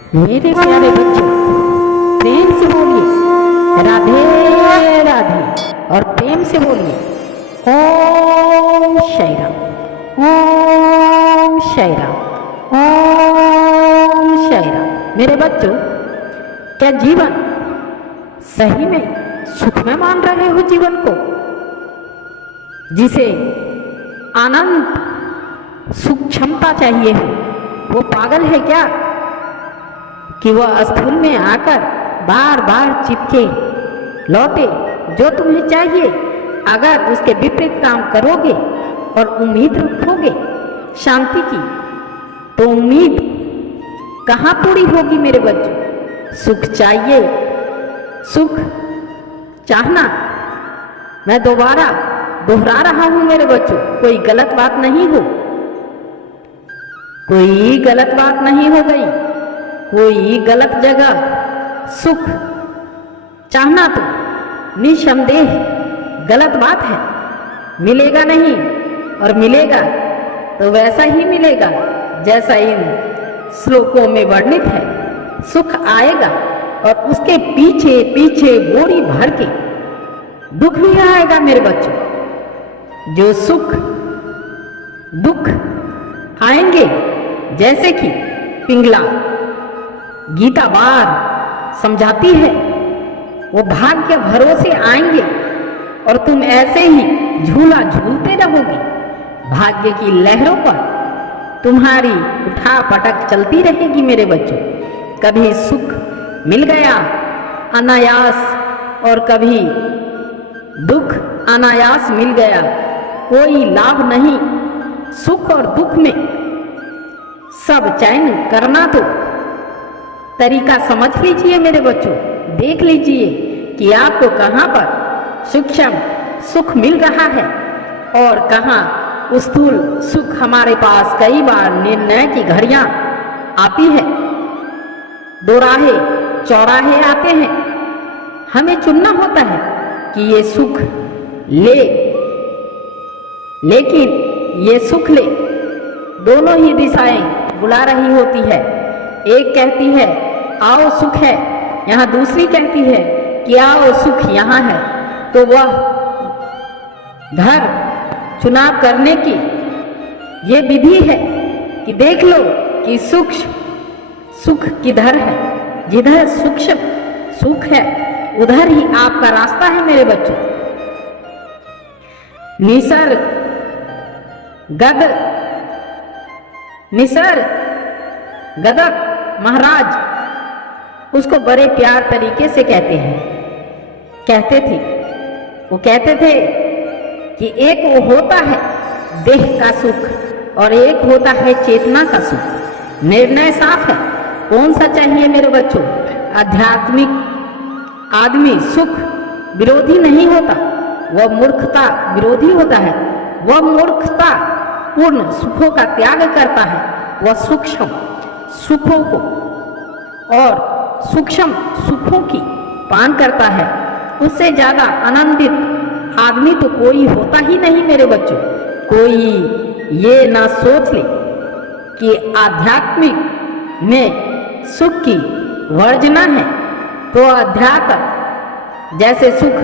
मेरे प्यारे बच्चों, प्रेम से बोलिए राधे राधे और प्रेम से बोलिए ओम साई राम, ओम साई राम, ओम साई राम। मेरे बच्चों, क्या जीवन सही में सुख में मान रहे हो जीवन को, जिसे अनंत सुख क्षमता चाहिए हो? वो पागल है क्या कि वह स्थूल में आकर बार बार चिपके लौटे? जो तुम्हें चाहिए, अगर उसके विपरीत काम करोगे और उम्मीद रखोगे शांति की, तो उम्मीद कहाँ पूरी होगी मेरे बच्चों? सुख चाहिए, सुख चाहना, मैं दोबारा दोहरा रहा हूं मेरे बच्चों, कोई गलत बात नहीं हो, कोई गलत बात नहीं हो गई, कोई गलत जगह सुख चाहना तो निसंदेह गलत बात है। मिलेगा नहीं, और मिलेगा तो वैसा ही मिलेगा जैसा इन श्लोकों में वर्णित है। सुख आएगा और उसके पीछे पीछे बोरी भर के दुख भी आएगा मेरे बच्चों। जो सुख दुख आएंगे, जैसे कि पिंगला गीता बार समझाती है, वो भाग्य भरोसे आएंगे और तुम ऐसे ही झूला झूलते रहोगे। भाग्य की लहरों पर तुम्हारी उठा पटक चलती रहेगी मेरे बच्चों। कभी सुख मिल गया अनायास और कभी दुख अनायास मिल गया, कोई लाभ नहीं। सुख और दुख में सब चयन करना तो तरीका समझ लीजिए मेरे बच्चों। देख लीजिए कि आपको कहाँ पर सूक्ष्म सुख मिल रहा है और कहाँ स्थूल सुख हमारे पास कई बार निर्णय की घड़ियां आती है, दोराहे चौराहे आते हैं। हमें चुनना होता है कि ये सुख ले, लेकिन ये सुख ले, दोनों ही दिशाएं बुला रही होती है। एक कहती है आओ सुख है यहाँ, दूसरी कहती है कि आओ सुख यहाँ है। तो वह घर चुनाव करने की ये विधि है कि देख लो कि सुख किधर है। जिधर सूक्ष्म सुख है उधर ही आपका रास्ता है मेरे बच्चों। निसर्ग महाराज उसको बड़े प्यार तरीके से कहते थे। वो कहते थे कि एक वो होता है देह का सुख और एक होता है चेतना का सुख। निर्णय साफ है, कौन सा चाहिए मेरे बच्चों? आध्यात्मिक आदमी सुख विरोधी नहीं होता, वह मूर्खता विरोधी होता है। वह मूर्खता पूर्ण सुखों का त्याग करता है। वह सूक्ष्म सुखों को और सूक्ष्म सुखों की पान करता है। उससे ज्यादा आनंदित आदमी तो कोई होता ही नहीं मेरे बच्चों। कोई ये ना सोच ले कि आध्यात्मिक में सुख की वर्जना है तो अध्यात्म जैसे सुख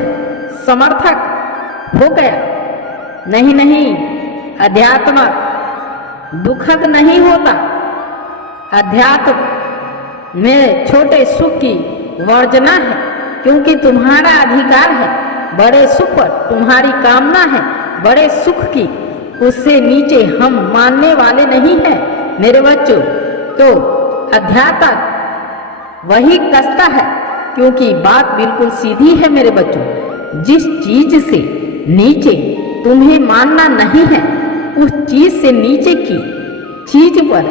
समर्थक हो गया। नहीं, अध्यात्म दुखद नहीं होता। अध्यात्म में छोटे सुख की वर्जना है, क्योंकि तुम्हारा अधिकार है बड़े सुख पर, तुम्हारी कामना है बड़े सुख की। उससे नीचे हम मानने वाले नहीं हैं मेरे बच्चों। तो अध्यात्म वही कसता है, क्योंकि बात बिल्कुल सीधी है मेरे बच्चों। जिस चीज से नीचे तुम्हें मानना नहीं है, उस चीज से नीचे की चीज पर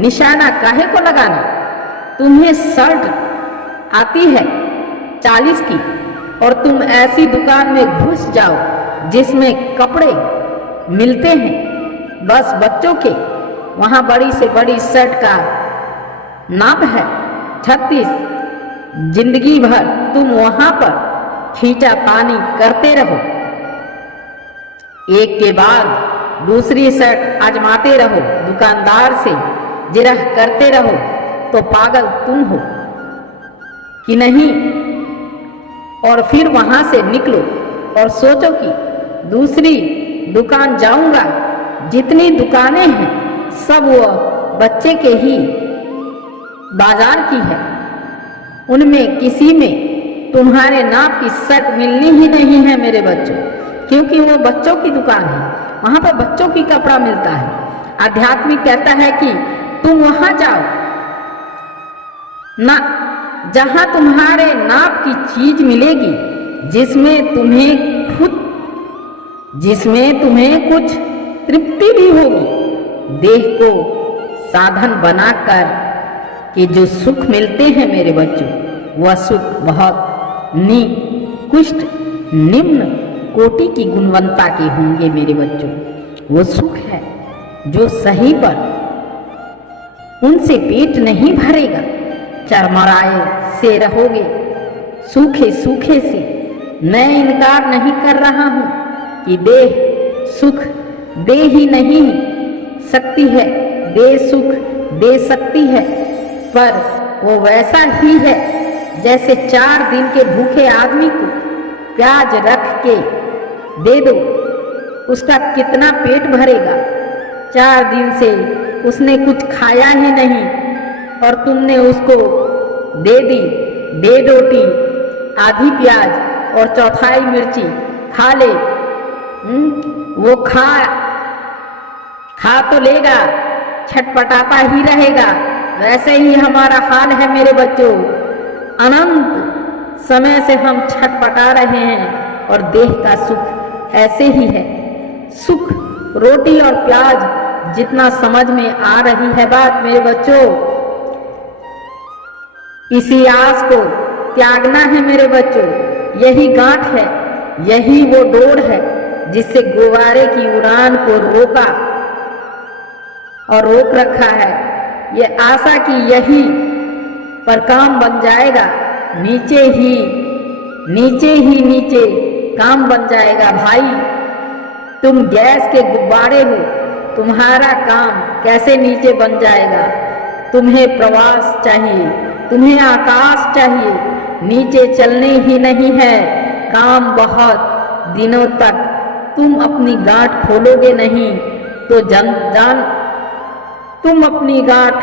निशाना काहे को लगाना? तुम्हें शर्ट आती है 40 की और तुम ऐसी दुकान में घुस जाओ जिसमें कपड़े मिलते हैं बस बच्चों के। वहां बड़ी से बड़ी शर्ट का नाप है 36। जिंदगी भर तुम वहां पर खींचा पानी करते रहो, एक के बाद दूसरी शर्ट आजमाते रहो, दुकानदार से जिरह करते रहो, तो पागल तुम हो कि नहीं। और फिर वहां से निकलो और सोचो कि दूसरी दुकान जाऊंगा। जितनी दुकानें हैं सब वो बच्चे के ही बाजार की है। उनमें किसी में तुम्हारे नाप की शर्ट मिलनी ही नहीं है मेरे बच्चों, क्योंकि वो बच्चों की दुकान है। वहां पर बच्चों की कपड़ा मिलता है। आध्यात्मिक कहता है कि तुम वहां जाओ ना, जहां तुम्हारे नाप की चीज मिलेगी, जिसमें तुम्हें कुछ तृप्ति भी होगी। देह को साधन बनाकर कि जो सुख मिलते हैं मेरे बच्चों, वह सुख बहुत निकृष्ट निम्न कोटि की गुणवत्ता के होंगे मेरे बच्चों। वो सुख है जो सही पर उनसे पेट नहीं भरेगा, चरमराए से रहोगे सूखे सूखे से। मैं इनकार नहीं कर रहा हूं कि देह सुख दे ही नहीं सकती है, देह सुख दे सकती है, पर वो वैसा ही है जैसे 4 दिन के भूखे आदमी को प्याज रख के दे दो, उसका कितना पेट भरेगा। 4 दिन से उसने कुछ खाया ही नहीं और तुमने उसको दे दी 1.5 रोटी, आधी प्याज और चौथाई मिर्ची, खा ले। वो खा तो लेगा, छटपटाता ही रहेगा। वैसे ही हमारा हाल है मेरे बच्चों। अनंत समय से हम छटपटा रहे हैं और देह का सुख ऐसे ही है। सुख रोटी और प्याज जितना समझ में आ रही है बात मेरे बच्चों, इसी आस को त्यागना है मेरे बच्चों। यही गांठ है, यही वो डोर है जिससे गुब्बारे की उड़ान को रोका और रोक रखा है। ये आशा कि यही पर काम बन जाएगा, नीचे काम बन जाएगा। भाई तुम गैस के गुब्बारे हो, तुम्हारा काम कैसे नीचे बन जाएगा। तुम्हें प्रवास चाहिए, तुम्हें आकाश चाहिए, नीचे चलने ही नहीं है। काम बहुत दिनों तक तुम अपनी गांठ खोलोगे नहीं तो तुम अपनी गांठ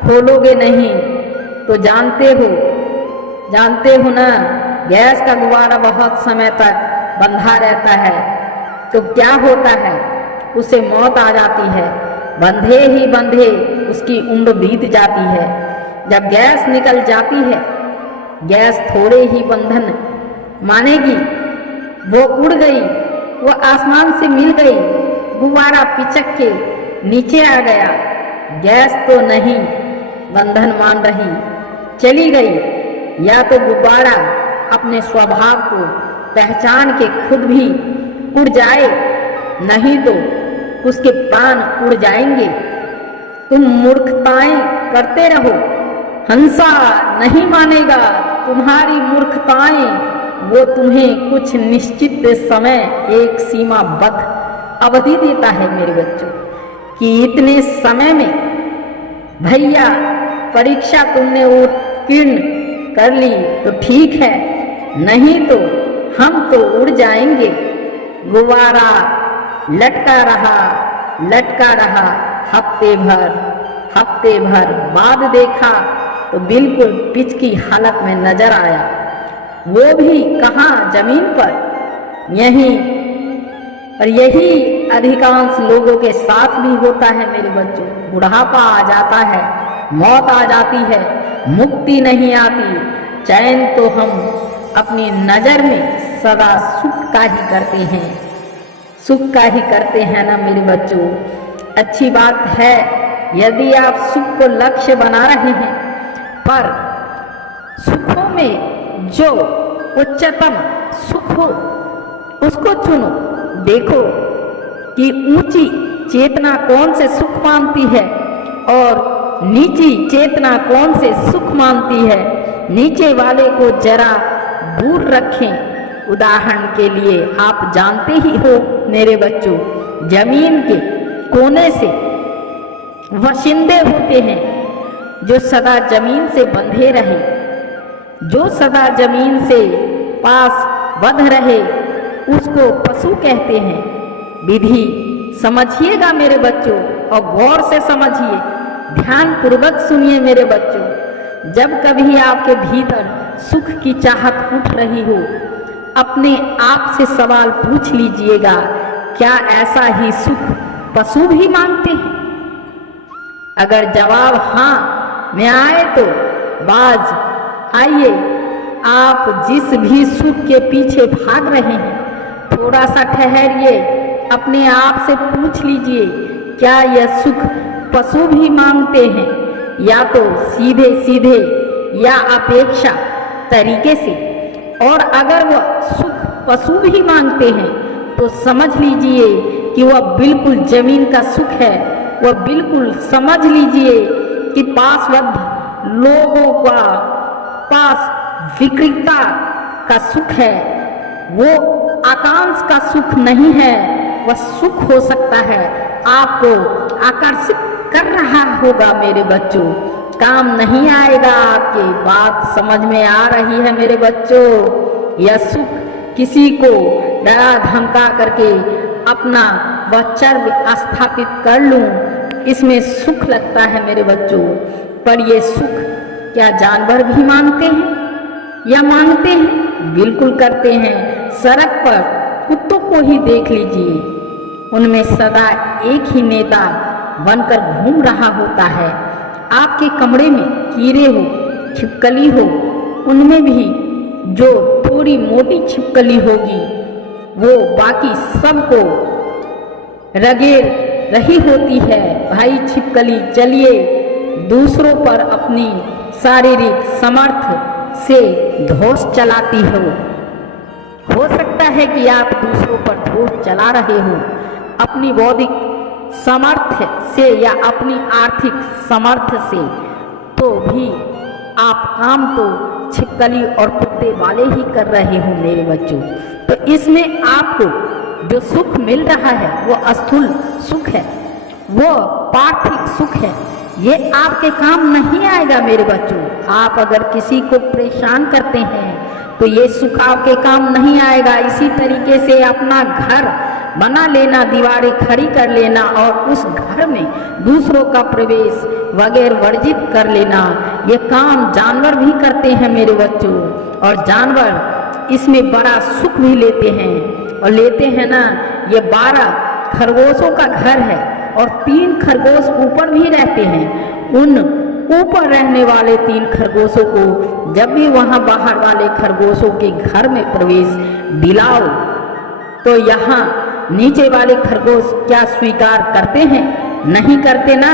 खोलोगे नहीं तो जानते हो ना, गैस का गुब्बारा बहुत समय तक बंधा रहता है तो क्या होता है, उसे मौत आ जाती है। बंधे ही बंधे उसकी उम्र बीत जाती है। जब गैस निकल जाती है, गैस थोड़े ही बंधन मानेगी। वो उड़ गई, वो आसमान से मिल गई, गुब्बारा पिचक के नीचे आ गया। गैस तो नहीं बंधन मान रही, चली गई। या तो गुब्बारा अपने स्वभाव को पहचान के खुद भी उड़ जाए, नहीं तो उसके प्राण उड़ जाएंगे। तुम मूर्खताएं करते रहो, हंसा नहीं मानेगा तुम्हारी मूर्खताएं। वो तुम्हें कुछ निश्चित समय, एक सीमाबद्ध अवधि देता है मेरे बच्चों कि इतने समय में भैया परीक्षा तुमने उत्तीर्ण कर ली तो ठीक है, नहीं तो हम तो उड़ जाएंगे। गुब्बारा लटका रहा हफ्ते भर बाद देखा तो बिल्कुल पिच की हालत में नजर आया। वो भी कहाँ, जमीन पर। यही अधिकांश लोगों के साथ भी होता है मेरे बच्चों। बुढ़ापा आ जाता है, मौत आ जाती है, मुक्ति नहीं आती। चैन तो हम अपनी नजर में सदा सुख का ही करते हैं ना मेरे बच्चों। अच्छी बात है यदि आप सुख को लक्ष्य बना रहे हैं, पर सुखों में जो उच्चतम सुख हो उसको चुनो। देखो कि ऊंची चेतना कौन से सुख मानती है और नीची चेतना कौन से सुख मानती है। नीचे वाले को जरा दूर रखें। उदाहरण के लिए आप जानते ही हो मेरे बच्चों, जमीन के कोने से वशिंदे होते हैं, जो सदा जमीन से बंधे रहे, जो सदा जमीन से पास बंध रहे, उसको पशु कहते हैं। विधि समझिएगा मेरे बच्चों, और गौर से समझिए, ध्यान पूर्वक सुनिए मेरे बच्चों। जब कभी आपके भीतर सुख की चाहत उठ रही हो, अपने आप से सवाल पूछ लीजिएगा, क्या ऐसा ही सुख पशु भी मांगते हैं? अगर जवाब हाँ में आए तो बाज आइए, आप जिस भी सुख के पीछे भाग रहे हैं, थोड़ा सा ठहरिए, अपने आप से पूछ लीजिए, क्या यह सुख पशु भी मांगते हैं, या तो सीधे सीधे या अपेक्षा तरीके से। और अगर वह सुख पशु भी मांगते हैं तो समझ लीजिए कि वह बिल्कुल जमीन का सुख है। वह बिल्कुल समझ लीजिए कि पासबद्ध लोगों का पास विकृतता का सुख है, वो आकांक्ष का सुख नहीं है। वह सुख हो सकता है आपको आकर्षित कर रहा होगा मेरे बच्चों, काम नहीं आएगा आपके। बात समझ में आ रही है मेरे बच्चों? यह सुख किसी को डरा धमका करके अपना वचर्व स्थापित कर लूं, इसमें सुख लगता है मेरे बच्चों। पर ये सुख क्या जानवर भी मांगते हैं या मांगते हैं? बिल्कुल करते हैं। सड़क पर कुत्तों को ही देख लीजिए, उनमें सदा एक ही नेता बनकर घूम रहा होता है। आपके कमरे में कीड़े हो, छिपकली हो, उनमें भी जो थोड़ी मोटी छिपकली होगी वो बाकी सबको रगेड़ रही होती है। भाई छिपकली, चलिए दूसरों पर अपनी शारीरिक समर्थ से धोष चलाती हो सकता है कि आप दूसरों पर धोष चला रहे हो अपनी बौद्धिक सामर्थ्य से या अपनी आर्थिक सामर्थ्य से, तो भी आप काम तो छिपकली और कुत्ते वाले ही कर रहे हो मेरे बच्चों। तो इसमें आपको जो सुख मिल रहा है वो स्थूल सुख है, वो पार्थिव सुख है, ये आपके काम नहीं आएगा मेरे बच्चों। आप अगर किसी को परेशान करते हैं तो ये सुख आपके काम नहीं आएगा। इसी तरीके से अपना घर बना लेना, दीवारें खड़ी कर लेना और उस घर में दूसरों का प्रवेश वगैरह वर्जित कर लेना, ये काम जानवर भी करते हैं मेरे बच्चों। और जानवर इसमें बड़ा सुख भी लेते हैं, और लेते हैं ना। ये 12 खरगोशों का घर है और 3 खरगोश ऊपर भी रहते हैं। उन ऊपर रहने वाले 3 खरगोशों को जब भी वहाँ बाहर वाले खरगोशों के घर में प्रवेश दिलाओ तो यहाँ नीचे वाले खरगोश क्या स्वीकार करते हैं? नहीं करते ना।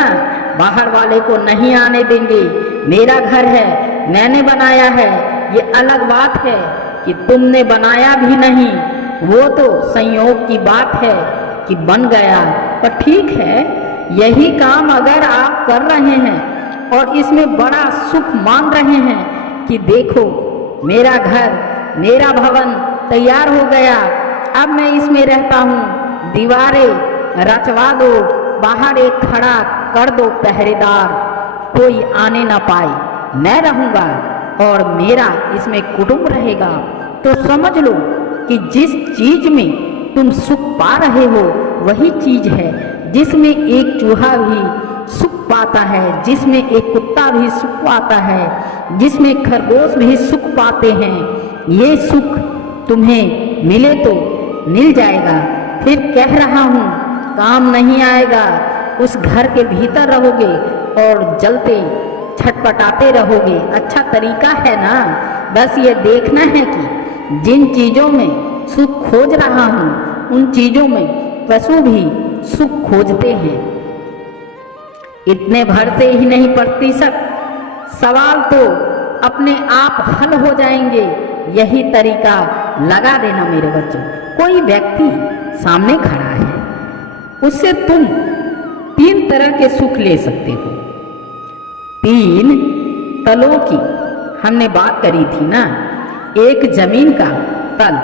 बाहर वाले को नहीं आने देंगे, मेरा घर है, मैंने बनाया है। ये अलग बात है कि तुमने बनाया भी नहीं, वो तो संयोग की बात है कि बन गया। पर ठीक है, यही काम अगर आप कर रहे हैं और इसमें बड़ा सुख मान रहे हैं कि देखो मेरा घर, मेरा भवन तैयार हो गया, अब मैं इसमें रहता हूँ, दीवारें रचवा दो, बाहर एक खड़ा कर दो पहरेदार, कोई आने ना पाए, मैं रहूँगा और मेरा इसमें कुटुंब रहेगा। तो समझ लो कि जिस चीज में तुम सुख पा रहे हो वही चीज है जिसमें एक चूहा भी सुख पाता है, जिसमें एक कुत्ता भी सुख पाता है, जिसमें खरगोश भी सुख पाते हैं। ये सुख तुम्हें मिले तो मिल जाएगा, फिर कह रहा हूँ काम नहीं आएगा। उस घर के भीतर रहोगे और जलते छटपटाते रहोगे। अच्छा तरीका है ना? बस ये देखना है कि जिन चीज़ों में सुख खोज रहा हूँ उन चीज़ों में पशु भी सुख खोजते हैं। इतने भर से ही नहीं, प्रतिशत सवाल तो अपने आप हल हो जाएंगे। यही तरीका लगा देना मेरे बच्चों। कोई व्यक्ति सामने खड़ा है, उससे तुम 3 तरह के सुख ले सकते हो। 3 तलों की हमने बात करी थी ना, एक जमीन का तल,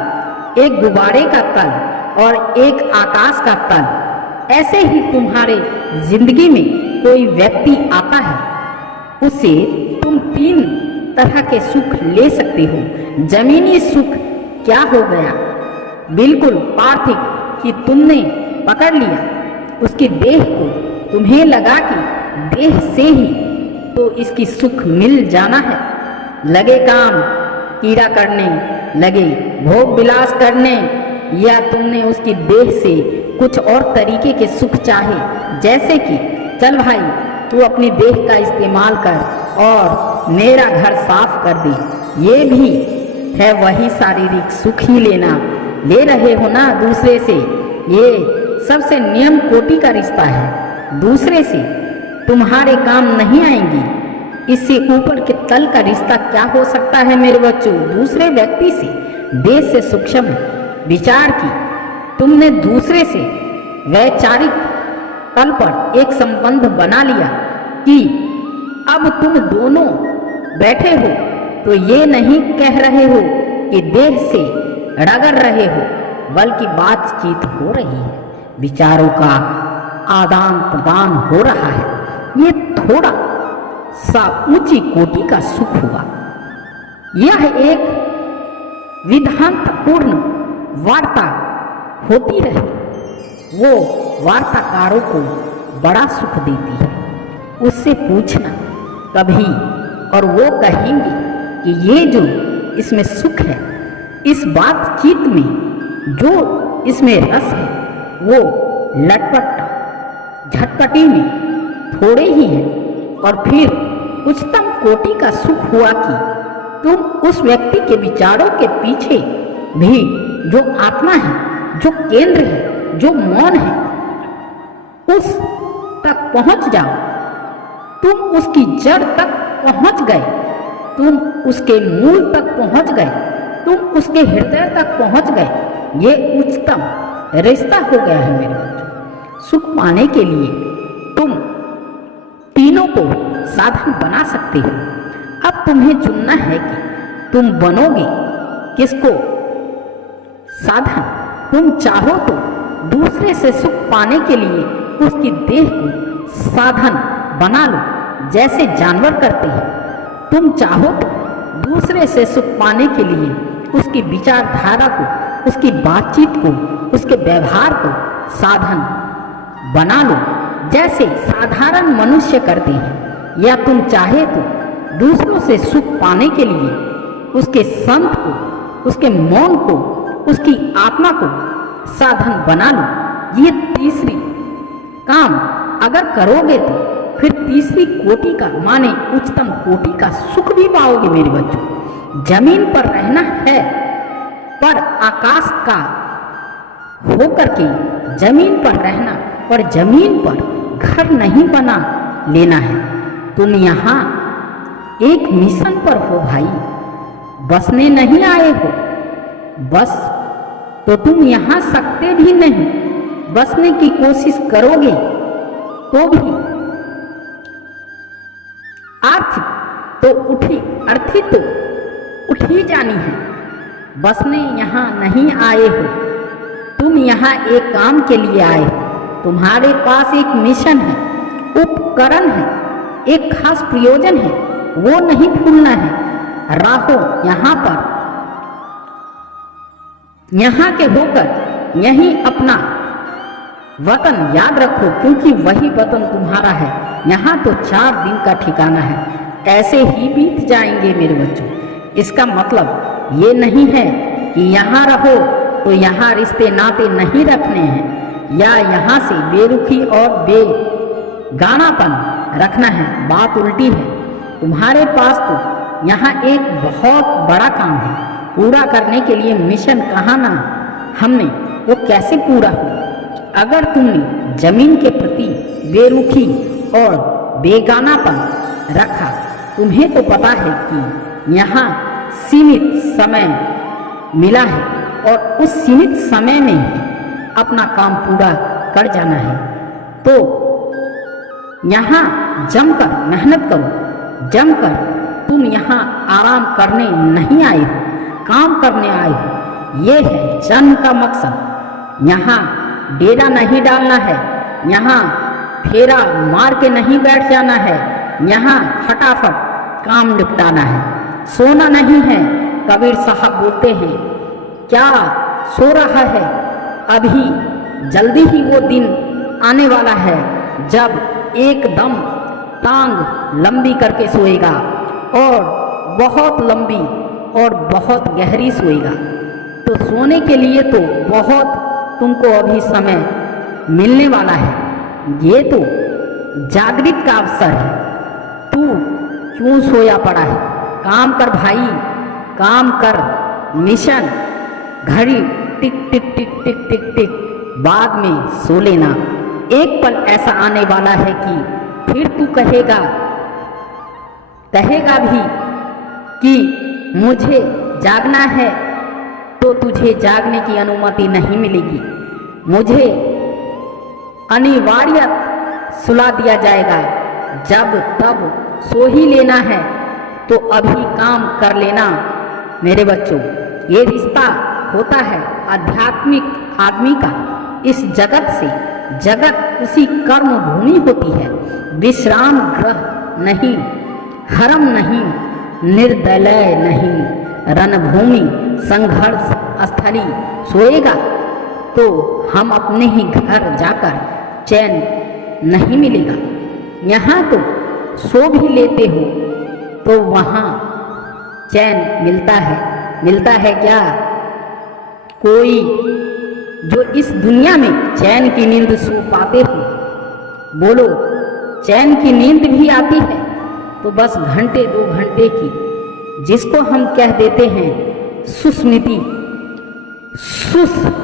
एक गुब्बारे का तल और एक आकाश का तल। ऐसे ही तुम्हारे जिंदगी में कोई व्यक्ति आता है उससे तुम 3 तरह के सुख ले सकते हो। जमीनी सुख क्या हो गया, बिल्कुल पार्थिव, कि तुमने पकड़ लिया उसकी देह को, तुम्हें लगा कि देह से ही तो इसकी सुख मिल जाना है। लगे काम कीड़ा करने, लगे भोग विलास करने, या तुमने उसकी देह से कुछ और तरीके के सुख चाहे, जैसे कि चल भाई तू अपनी देह का इस्तेमाल कर और मेरा घर साफ कर दे। ये भी है वही शारीरिक सुख ही ले रहे हो ना दूसरे से। ये सबसे नियम कोटि का रिश्ता है, दूसरे से तुम्हारे काम नहीं आएंगी। इससे ऊपर के तल का रिश्ता क्या हो सकता है मेरे बच्चों? दूसरे व्यक्ति से, देश से सूक्ष्म विचार की तुमने दूसरे से वैचारिक तल पर एक संबंध बना लिया कि अब तुम दोनों बैठे हो तो ये नहीं कह रहे हो कि देह से रगड़ रहे हो, बल्कि बातचीत हो रही है, विचारों का आदान प्रदान हो रहा है। ये थोड़ा सा ऊंची कोटि का सुख हुआ। यह एक विधानपूर्ण वार्ता होती रही, वो वार्ताकारों को बड़ा सुख देती है। उससे पूछना कभी और वो कहेंगे कि ये जो इसमें सुख है, इस बातचीत में जो इसमें रस है, वो लटपट झटपटी में थोड़े ही है। और फिर उच्चतम कोटि का सुख हुआ कि तुम उस व्यक्ति के विचारों के पीछे भी जो आत्मा है, जो केंद्र है, जो मौन है, उस तक पहुंच जाओ। तुम उसकी जड़ तक पहुंच गए, तुम उसके मूल तक पहुंच गए, तुम उसके हृदय तक पहुंच गए। ये उच्चतम रिश्ता हो गया है मेरे बच्चों। सुख पाने के लिए तुम तीनों को साधन बना सकते हो। अब तुम्हें चुनना है कि तुम बनोगे किसको साधन। तुम चाहो तो दूसरे से सुख पाने के लिए उसकी देह को साधन बना लो, जैसे जानवर करते हैं। तुम चाहो तो दूसरे से सुख पाने के लिए उसकी विचारधारा को, उसकी बातचीत को, उसके व्यवहार को साधन बना लो, जैसे साधारण मनुष्य करते हैं। या तुम चाहे तो दूसरों से सुख पाने के लिए उसके संत को, उसके मौन को, उसकी आत्मा को साधन बना लो। ये तीसरी काम अगर करोगे तो फिर तीसरी कोटि का, माने उच्चतम कोटि का सुख भी पाओगे मेरे बच्चों। जमीन पर रहना है, पर आकाश का होकर के जमीन पर रहना, पर जमीन पर घर नहीं बना लेना है। तुम यहाँ एक मिशन पर हो भाई, बसने नहीं आए हो। बस तो तुम यहाँ सकते भी नहीं, बसने की कोशिश करोगे तो भी अर्थी तो उठ ही जानी है। बसने यहाँ नहीं आए हो, तुम यहाँ एक काम के लिए आए हो। तुम्हारे पास एक मिशन है, उपकरण है, एक खास प्रयोजन है, वो नहीं भूलना है। रहो यहाँ पर, यहाँ के होकर यहीं अपना वतन याद रखो, क्योंकि वही वतन तुम्हारा है। यहाँ तो 4 दिन का ठिकाना है, ऐसे ही बीत जाएंगे मेरे बच्चों। इसका मतलब ये नहीं है कि यहाँ रहो तो यहाँ रिश्ते नाते नहीं रखने हैं, या यहाँ से बेरुखी और बेगानापन रखना है। बात उल्टी है। तुम्हारे पास तो यहाँ एक बहुत बड़ा काम है पूरा करने के लिए। मिशन कहाँ ना हमने वो कैसे पूरा हो? अगर तुमने जमीन के प्रति बेरुखी और बेगानापन रखा, तुम्हें तो पता है कि यहाँ सीमित समय मिला है और उस सीमित समय में ही अपना काम पूरा कर जाना है। तो यहाँ जमकर मेहनत करो, जमकर। तुम यहाँ आराम करने नहीं आए हो, काम करने आए हो। ये है जन्म का मकसद। यहाँ डेरा नहीं डालना है, यहाँ फेरा मार के नहीं बैठ जाना है। यहाँ फटाफट काम निपटाना है, सोना नहीं है। कबीर साहब बोलते हैं, क्या सो रहा है? अभी जल्दी ही वो दिन आने वाला है जब एकदम टांग लंबी करके सोएगा, और बहुत लंबी और बहुत गहरी सोएगा। तो सोने के लिए तो बहुत तुमको अभी समय मिलने वाला है, ये तो जागृत का अवसर है। तू क्यों सोया पड़ा है? काम कर भाई, काम कर। मिशन घड़ी टिक टिक टिक टिक टिक टिक, बाद में सो लेना। एक पल ऐसा आने वाला है कि फिर तू कहेगा भी कि मुझे जागना है, तो तुझे जागने की अनुमति नहीं मिलेगी। मुझे अनिवार्य सुला दिया जाएगा। जब तब सो ही लेना है तो अभी काम कर लेना मेरे बच्चों। ये रिश्ता होता है आध्यात्मिक आदमी का इस जगत से। जगत उसी कर्म भूमि होती है, विश्राम ग्रह नहीं, हरम नहीं, निर्दलय नहीं, रणभूमि संघर्ष स्थली। सोएगा तो हम अपने ही घर जाकर चैन नहीं मिलेगा। यहाँ तो सो भी लेते हो तो वहाँ चैन मिलता है क्या? कोई जो इस दुनिया में चैन की नींद सो पाते हो, बोलो चैन की नींद भी आती है तो बस घंटे 2 घंटे की, जिसको हम कह देते हैं सुस्मृति, सुस्कृत,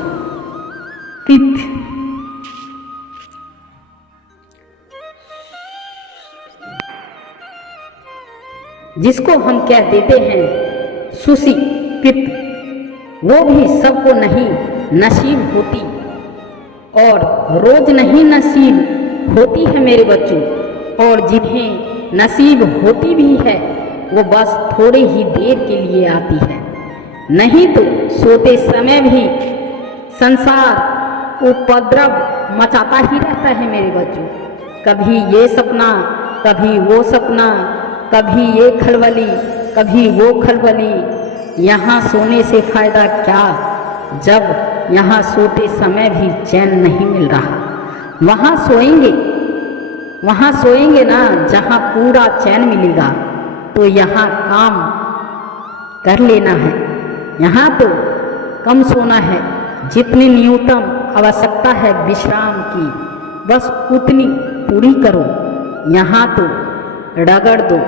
जिसको हम कह देते हैं सुशीकृत, वो भी सबको नहीं नसीब होती, और रोज नहीं नसीब होती है मेरे बच्चों। और जिन्हें नसीब होती भी है वो बस थोड़े ही देर के लिए आती है। नहीं तो सोते समय भी संसार उपद्रव मचाता ही रहता है मेरे बच्चों। कभी ये सपना, कभी वो सपना, कभी ये खलबली, कभी वो खलबली। यहाँ सोने से फायदा क्या, जब यहाँ सोते समय भी चैन नहीं मिल रहा। वहाँ सोएंगे ना जहाँ पूरा चैन मिलेगा, तो यहाँ काम कर लेना है। यहाँ तो कम सोना है, जितनी न्यूनतम आवश्यकता है विश्राम की, बस उतनी पूरी करो। यहाँ तो रगड़ दो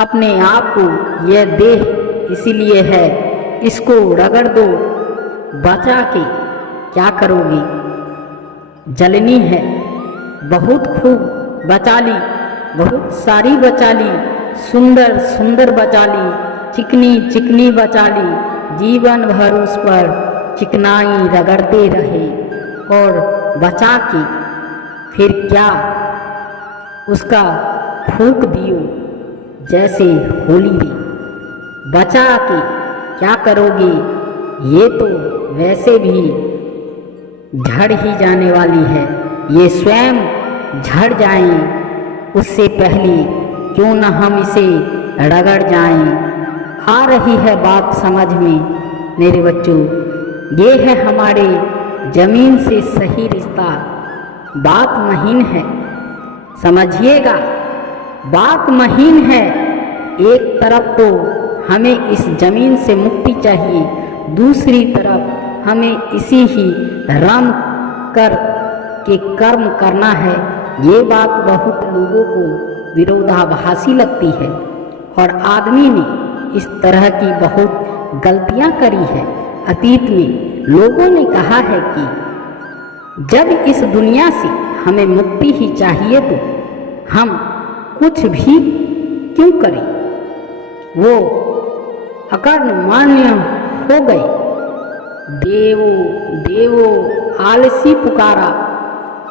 अपने आप को, यह देह इसीलिए है, इसको रगड़ दो। बचा के क्या करोगे? जलनी है, बहुत खूब बचा ली, बहुत सारी बचा ली, सुंदर सुंदर बचा ली, चिकनी चिकनी बचा ली। जीवन भर उस पर चिकनाई रगड़ते रहे और बचा के फिर क्या उसका फूंक दियो जैसे होली में। बचा के क्या करोगे? ये तो वैसे भी झड़ ही जाने वाली है, ये स्वयं झड़ जाएं, उससे पहले क्यों न हम इसे रगड़ जाएं। आ रही है बात समझ में मेरे बच्चों, ये है हमारे जमीन से सही रिश्ता। बात महीन है, समझिएगा, बात महीन है। एक तरफ तो हमें इस जमीन से मुक्ति चाहिए, दूसरी तरफ हमें इसी ही राम कर के कर्म करना है। ये बात बहुत लोगों को विरोधाभासी लगती है, और आदमी ने इस तरह की बहुत गलतियां करी है। अतीत में लोगों ने कहा है कि जब इस दुनिया से हमें मुक्ति ही चाहिए तो हम कुछ भी क्यों करें, वो अकर्मण्य हो गए। देवो देवो आलसी पुकारा,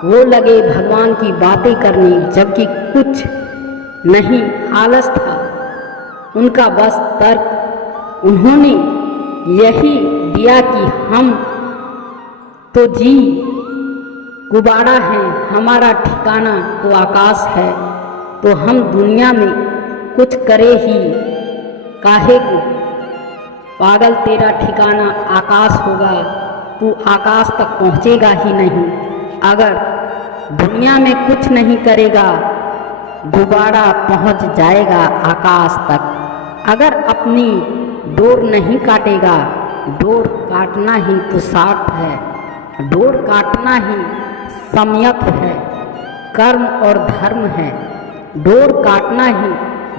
वो लगे भगवान की बातें करने, जबकि कुछ नहीं आलस था उनका, बस तर्क। उन्होंने यही दिया कि हम तो जी गुबारा हैं, हमारा ठिकाना तो आकाश है। तो हम दुनिया में कुछ करे ही काहे को। पागल, तेरा ठिकाना आकाश होगा, तू आकाश तक पहुँचेगा ही नहीं। अगर दुनिया में कुछ नहीं करेगा दोबारा पहुँच जाएगा आकाश तक। अगर अपनी डोर नहीं काटेगा, डोर काटना ही तो सार्थ है, डोर काटना ही संयत है, कर्म और धर्म है। डोर काटना ही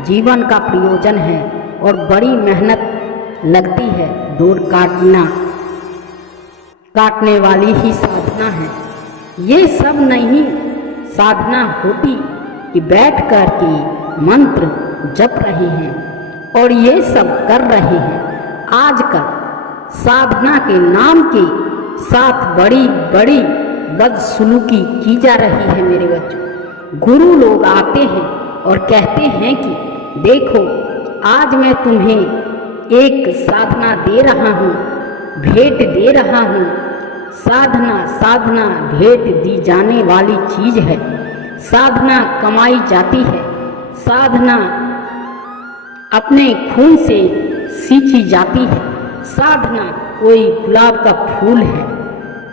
जीवन का प्रयोजन है और बड़ी मेहनत लगती है। डोर काटने वाली ही साधना है। ये सब नहीं साधना होती कि बैठ कर के मंत्र जप रहे हैं और ये सब कर रहे हैं। आजकल साधना के नाम के साथ बड़ी बड़ी बदसलूकी की जा रही है मेरे बच्चों। गुरु लोग आते हैं और कहते हैं कि देखो, आज मैं तुम्हें एक साधना दे रहा हूँ, भेंट दे रहा हूँ। साधना भेंट दी जाने वाली चीज है। साधना कमाई जाती है। साधना अपने खून से सींची जाती है। साधना कोई गुलाब का फूल है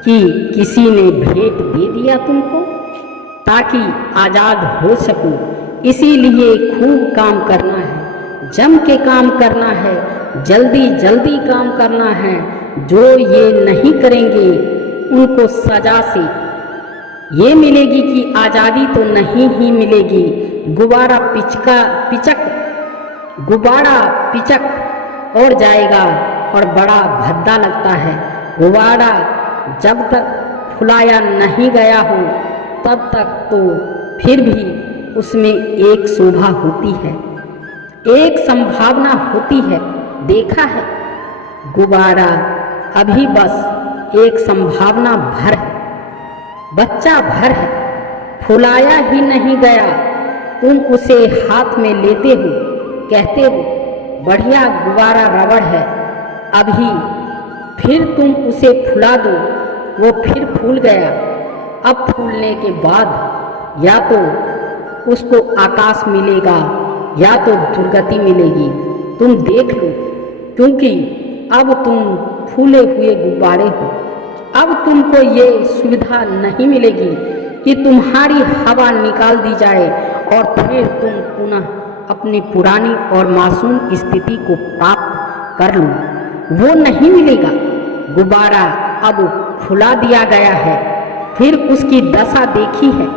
कि किसी ने भेंट दे दिया तुमको ताकि आज़ाद हो सको। इसीलिए खूब काम करना है, जम के काम करना है, जल्दी जल्दी काम करना है। जो ये नहीं करेंगे उनको सजा से ये मिलेगी कि आज़ादी तो नहीं ही मिलेगी। गुब्बारा पिचक और जाएगा और बड़ा भद्दा लगता है। गुब्बारा जब तक फुलाया नहीं गया हो तब तक तो फिर भी उसमें एक शोभा होती है, एक संभावना होती है। देखा है, गुब्बारा अभी बस एक संभावना भर है, बच्चा भर है, फुलाया ही नहीं गया। तुम उसे हाथ में लेते हो, कहते हो बढ़िया गुब्बारा रबड़ है, अभी फिर तुम उसे फुला दो, वो फिर फूल गया। अब फूलने के बाद या तो उसको आकाश मिलेगा या तो दुर्गति मिलेगी। तुम देख लो, क्योंकि अब तुम फूले हुए गुब्बारे हो। अब तुमको ये सुविधा नहीं मिलेगी कि तुम्हारी हवा निकाल दी जाए और फिर तुम पुनः अपनी पुरानी और मासूम स्थिति को प्राप्त कर लो। वो नहीं मिलेगा। गुब्बारा अब फुला दिया गया है, फिर उसकी दशा देखी है।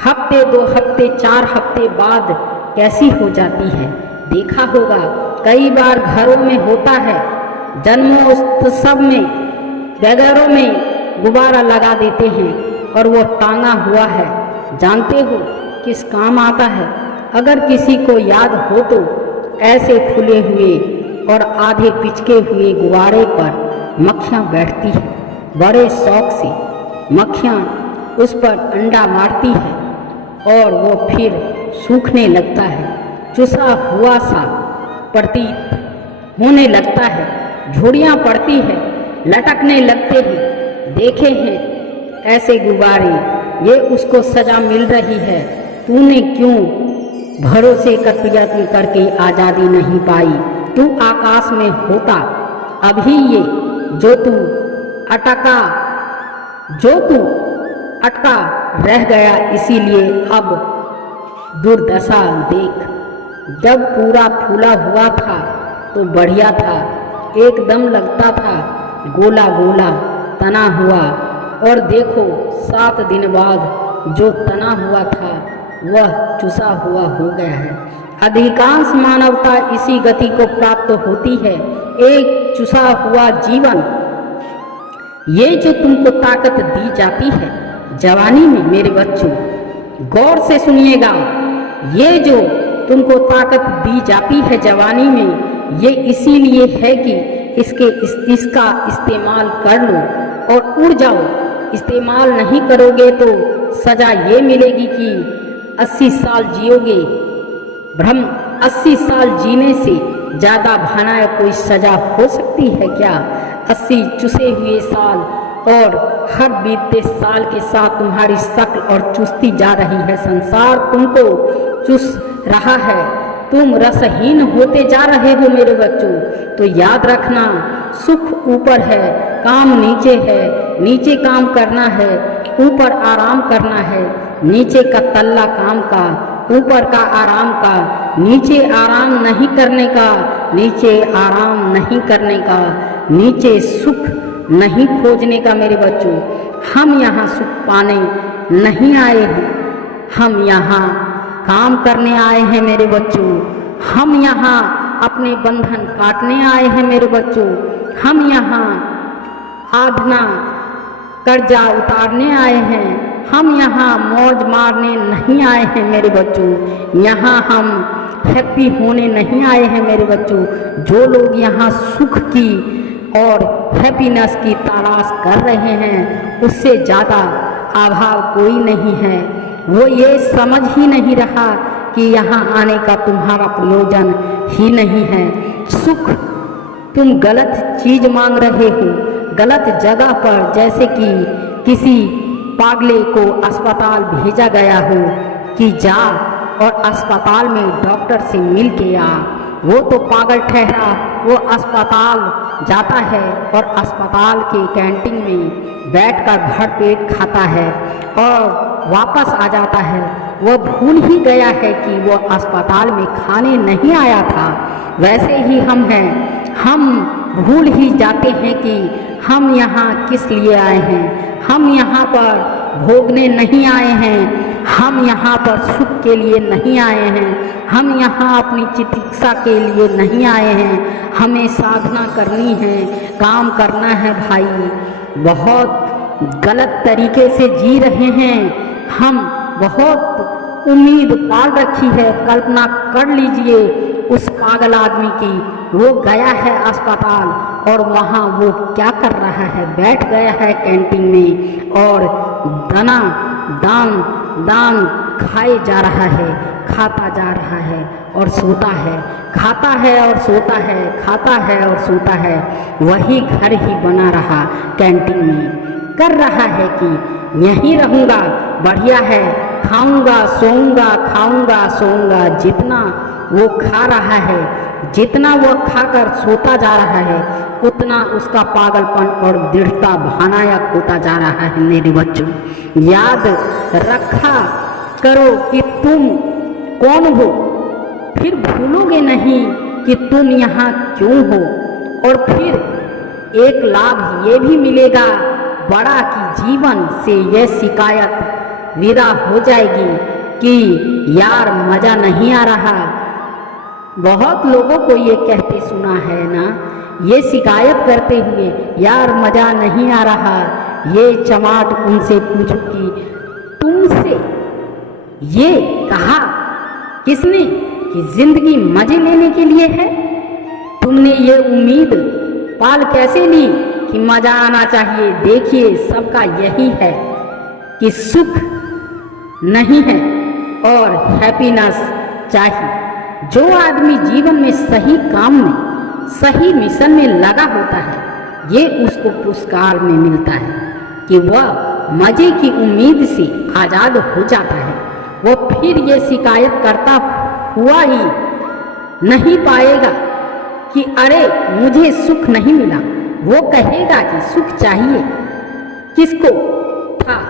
हफ्ते, 2 हफ्ते, 4 हफ्ते बाद कैसी हो जाती है देखा होगा। कई बार घरों में होता है, जन्मोत्सव में वगैरह में गुब्बारा लगा देते हैं और वो टांगा हुआ है। जानते हो किस काम आता है? अगर किसी को याद हो तो ऐसे फूले हुए और आधे पिचके हुए गुब्बारे पर मक्खियाँ बैठती है। बड़े शौक से मक्खियाँ उस पर अंडा मारती है और वो फिर सूखने लगता है, चुसा हुआ सा प्रतीत होने लगता है, झुर्रियाँ पड़ती है, लटकने लगते हैं। देखे हैं ऐसे गुब्बारे, ये उसको सजा मिल रही है। तूने क्यों भरोसे का प्रयत्न करके आज़ादी नहीं पाई? तू आकाश में होता, अभी ये जो तू अटका रह गया। इसीलिए अब दुर्दशा देख। जब पूरा फूला हुआ था तो बढ़िया था, एकदम लगता था गोला गोला तना हुआ, और देखो 7 दिन बाद जो तना हुआ था वह चुसा हुआ हो गया है। अधिकांश मानवता इसी गति को प्राप्त होती है, एक चुसा हुआ जीवन। ये जो तुमको ताकत दी जाती है जवानी में, मेरे बच्चों गौर से सुनिएगा, ये जो तुमको ताकत दी जाती है जवानी में, ये इसीलिए है कि इसका इस्तेमाल कर लो और उड़ जाओ। इस्तेमाल नहीं करोगे तो सजा ये मिलेगी कि 80 साल जियोगे। भ्रम, 80 साल जीने से ज़्यादा भयानक कोई सजा हो सकती है क्या? 80 चुसे हुए साल और हर बीतते साल के साथ तुम्हारी शक्ल और चुस्ती जा रही है। संसार तुमको चुस रहा है, तुम रसहीन होते जा रहे हो मेरे बच्चों। तो याद रखना, सुख ऊपर है, काम नीचे है। नीचे काम करना है, ऊपर आराम करना है। नीचे का तल्ला काम का, ऊपर का आराम का। नीचे आराम नहीं करने का, नीचे आराम नहीं करने का। नीचे सुख नहीं खोजने का मेरे बच्चों। हम यहाँ सुख पाने नहीं आए हैं, हम यहाँ काम करने आए हैं मेरे बच्चों। हम यहाँ अपने बंधन काटने आए हैं मेरे बच्चों। हम यहाँ आधना कर्जा उतारने आए हैं। हम यहाँ मौज मारने नहीं आए हैं मेरे बच्चों। यहाँ हम हैप्पी होने नहीं आए हैं मेरे बच्चों। जो लोग यहाँ सुख की और हैप्पीनेस की तलाश कर रहे हैं, उससे ज़्यादा अभाव कोई नहीं है। वो ये समझ ही नहीं रहा कि यहाँ आने का तुम्हारा प्रयोजन ही नहीं है। सुख तुम गलत चीज़ मांग रहे हो, गलत जगह पर। जैसे कि किसी पागले को अस्पताल भेजा गया हो कि जा और अस्पताल में डॉक्टर से मिल के आ। वो तो पागल ठहरा, वो अस्पताल जाता है और अस्पताल के कैंटीन में बैठकर भरपेट खाता है और वापस आ जाता है। वह भूल ही गया है कि वो अस्पताल में खाने नहीं आया था। वैसे ही हम हैं, हम भूल ही जाते हैं कि हम यहाँ किस लिए आए हैं। हम यहाँ पर भोगने नहीं आए हैं, हम यहाँ पर सुख के लिए नहीं आए हैं। हम यहाँ अपनी चिकित्सा के लिए नहीं आए हैं। हमें साधना करनी है, काम करना है भाई। बहुत गलत तरीके से जी रहे हैं हम, बहुत उम्मीद पाल रखी है। कल्पना कर लीजिए उस पागल आदमी की, वो गया है अस्पताल और वहाँ वो क्या कर रहा है, बैठ गया है कैंटीन में और दान खाए जा रहा है, खाता जा रहा है और सोता है, खाता है और सोता है, खाता है और सोता है। वही घर ही बना रहा कैंटीन में, कर रहा है कि यहीं रहूँगा, बढ़िया है, खाऊंगा सोऊंगा, खाऊंगा सोऊंगा। जितना वो खा रहा है, जितना वो खाकर सोता जा रहा है, उतना उसका पागलपन और दृढ़ता भयानक होता जा रहा है मेरे बच्चों। याद रखा करो कि तुम कौन हो, फिर भूलोगे नहीं कि तुम यहाँ क्यों हो। और फिर एक लाभ ये भी मिलेगा बड़ा कि जीवन से यह शिकायत विदा हो जाएगी कि यार मज़ा नहीं आ रहा। बहुत लोगों को ये कहते सुना है ना, ये शिकायत करते हुए, यार मज़ा नहीं आ रहा। ये चमाट उनसे पूछो कि तुमसे ये कहा किसने कि जिंदगी मजे लेने के लिए है? तुमने ये उम्मीद पाल कैसे ली कि मज़ा आना चाहिए? देखिए सबका यही है कि सुख नहीं है और हैप्पीनेस चाहिए। जो आदमी जीवन में सही काम में, सही मिशन में लगा होता है, ये उसको पुरस्कार में मिलता है कि वह मज़े की उम्मीद से आज़ाद हो जाता है। वो फिर ये शिकायत करता हुआ ही नहीं पाएगा कि अरे मुझे सुख नहीं मिला। वो कहेगा कि सुख चाहिए किसको था,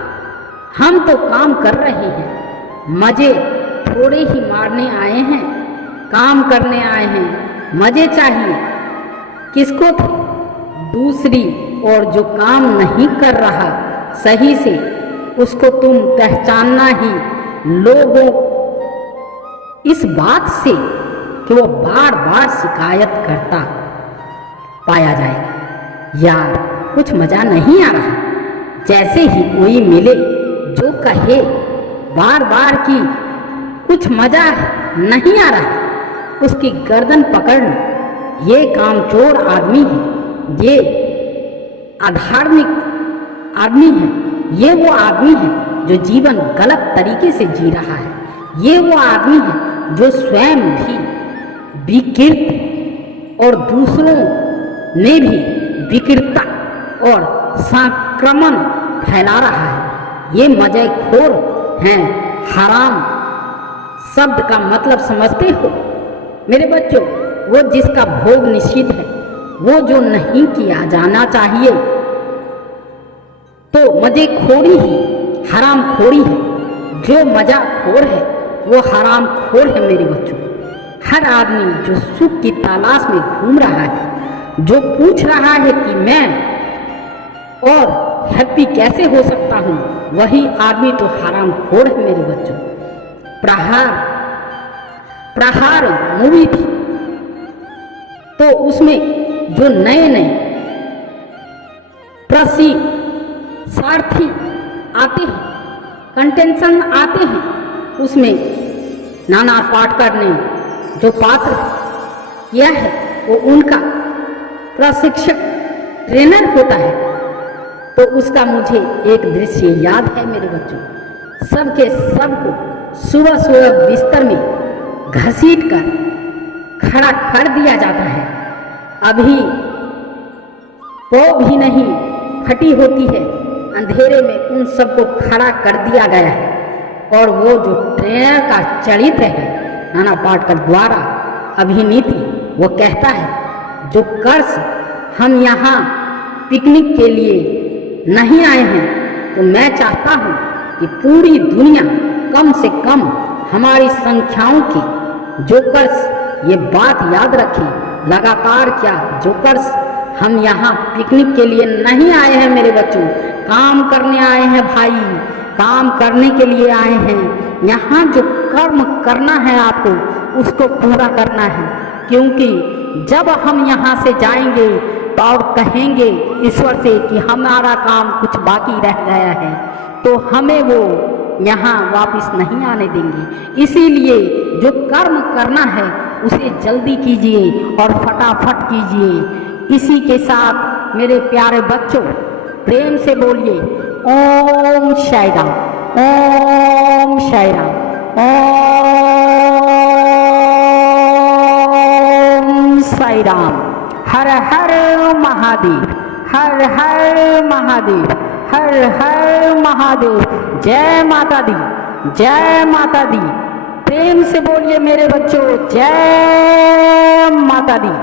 हम तो काम कर रहे हैं, मज़े थोड़े ही मारने आए हैं, काम करने आए हैं, मज़े चाहिए किसको थे? दूसरी और जो काम नहीं कर रहा सही से, उसको तुम पहचानना ही लोगों इस बात से कि वो बार बार शिकायत करता पाया जाएगा, यार कुछ मज़ा नहीं आ रहा। जैसे ही कोई मिले जो कहे बार बार कि कुछ मज़ा नहीं आ रहा, उसकी गर्दन पकड़ना, ये कामचोर आदमी है, ये अधार्मिक आदमी है, ये वो आदमी है जो जीवन गलत तरीके से जी रहा है। ये वो आदमी है जो स्वयं भी विकृत और दूसरों ने भी विकृतता और संक्रमण फैला रहा है। ये मज़ेखोर हैं। हराम शब्द का मतलब समझते हो मेरे बच्चों? वो जिसका भोग निषिद्ध है, वो जो नहीं किया जाना चाहिए, तो मज़ेखोरी ही हरामखोरी है। जो मज़ाखोर है वो हरामखोर है मेरे बच्चों। हर आदमी जो सुख की तलाश में घूम रहा है, जो पूछ रहा है कि मैं और हैप्पी कैसे हो सकता हूँ, वही आदमी तो हरामखोर है मेरे बच्चों। प्रहार मूवी थी, तो उसमें जो नए नए प्रशिक्षार्थी आते हैं, कंटेंशन आते हैं, उसमें नाना पाटेकर ने जो पात्र किया है वो उनका प्रशिक्षक ट्रेनर होता है। तो उसका मुझे एक दृश्य याद है मेरे बच्चों। सबके सबको सुबह सुबह बिस्तर में घसीट कर खड़ा कर दिया जाता है। अभी वो भी नहीं फटी होती है, अंधेरे में उन सबको खड़ा कर दिया गया है। और वो जो ट्रेनर का चरित्र है नाना पाटेकर द्वारा अभिनीत, वो कहता है जो कर्स हम यहाँ पिकनिक के लिए नहीं आए हैं, तो मैं चाहता हूँ कि पूरी दुनिया कम से कम हमारी संख्याओं के जोकर्स ये बात याद रखें। लगातार क्या जोकर्स हम यहाँ पिकनिक के लिए नहीं आए हैं मेरे बच्चों, काम करने आए हैं भाई, काम करने के लिए आए हैं। यहाँ जो कर्म करना है आपको, उसको पूरा करना है। क्योंकि जब हम यहाँ से जाएंगे तो और कहेंगे ईश्वर से कि हमारा काम कुछ बाकी रह गया है, तो हमें वो यहाँ वापस नहीं आने देंगे। इसीलिए जो कर्म करना है उसे जल्दी कीजिए और फटाफट कीजिए। इसी के साथ मेरे प्यारे बच्चों, प्रेम से बोलिए ओम साई राम, ओम साई राम, ओम साई राम। हर हर महादेव, हर हर महादेव, हर हर महादेव। जय माता दी, जय माता दी। प्रेम से बोलिए मेरे बच्चों, जय माता दी।